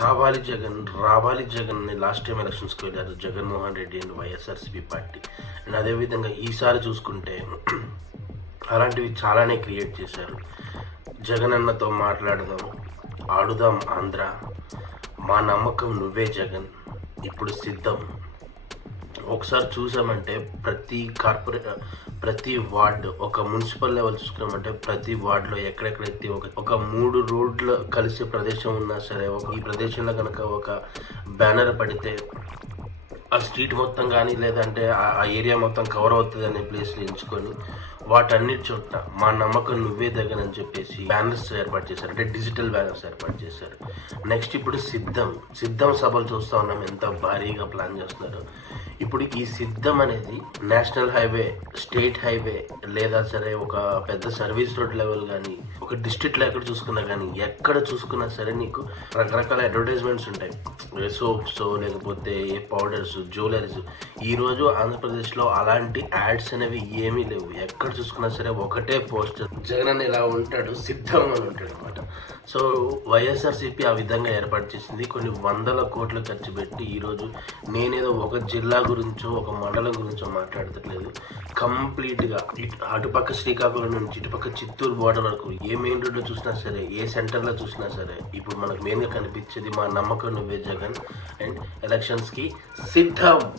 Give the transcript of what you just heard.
కావాలి జగన్, రావాలి జగన్ అని లాస్ట్ టైం ఎలక్షన్స్కి వెళ్ళారు Jaganmohan Reddy and YSRCP party. And అదేవిధంగా ఈసారి చూసుకుంటే అలాంటివి చాలానే క్రియేట్ చేశారు. జగన్ అన్నతో మాట్లాడదాం, ఆడుదాం ఆంధ్ర, మా నమ్మకం నువ్వే జగన్, ఇప్పుడు సిద్ధం. ఒకసారి చూసామంటే ప్రతి వార్డు, ఒక మున్సిపల్ లెవెల్ చూసుకున్నామంటే ప్రతి వార్డులో ఎక్కడెక్కడైతే ఒక 3 రోడ్లు కలిసే ప్రదేశం ఉన్నా సరే, ఈ ప్రదేశంలో కనుక ఒక బ్యానర్ పడితే ఆ స్ట్రీట్ మొత్తం కానీ లేదంటే ఆ ఏరియా మొత్తం కవర్ అవుతుంది అనే ప్లేస్ని ఎంచుకొని వాటన్నిటి చోట్ల మా నమ్మకం నువ్వే జగన్ అని చెప్పేసి బ్యానర్స్ ఏర్పాటు చేశారు, అంటే డిజిటల్ బ్యానర్స్ ఏర్పాటు చేశారు. నెక్స్ట్ ఇప్పుడు సిద్ధం సభలు చూస్తూ ఉన్నాం, ఎంత భారీగా ప్లాన్ చేస్తున్నారు. ఇప్పుడు ఈ సిద్ధం అనేది నేషనల్ హైవే, స్టేట్ హైవే, లేదా సరే ఒక పెద్ద సర్వీస్ రోడ్ లెవెల్ కానీ, ఒక డిస్ట్రిక్ట్లో ఎక్కడ చూసుకున్నా కానీ, ఎక్కడ చూసుకున్నా సరే నీకు రకరకాల అడ్వర్టైజ్మెంట్స్ ఉంటాయి. సోప్స్ లేకపోతే పౌడర్స్, జ్యువెలరీస్. ఈరోజు ఆంధ్రప్రదేశ్లో అలాంటి యాడ్స్ అనేవి ఏమీ లేవు. ఎక్కడ చూసుకున్నా సరే ఒకటే పోస్టర్, జగన్ అని ఇలా ఉంటాడు, సిద్ధం అని ఉంటాడు అనమాట. సో వైఎస్ఆర్సీపీ ఆ విధంగా ఏర్పాటు చేసింది. కొన్ని 100 కోట్లు ఖర్చు పెట్టి ఈరోజు నేనేదో ఒక జిల్లా గురించో ఒక మండలం గురించో మాట్లాడట్లేదు. కంప్లీట్గా అటుపక్క శ్రీకాకుళం నుంచి ఇటుపక్క చిత్తూరు బోర్డర్ వరకు ఏ మెయిన్ రోడ్లో చూసినా సరే, ఏ సెంటర్లో చూసినా సరే ఇప్పుడు మనకు మెయిన్గా కనిపించేది మా నమ్మకం నువ్వే జగన్ అండ్ ఎలక్షన్స్కి సిద్ధం.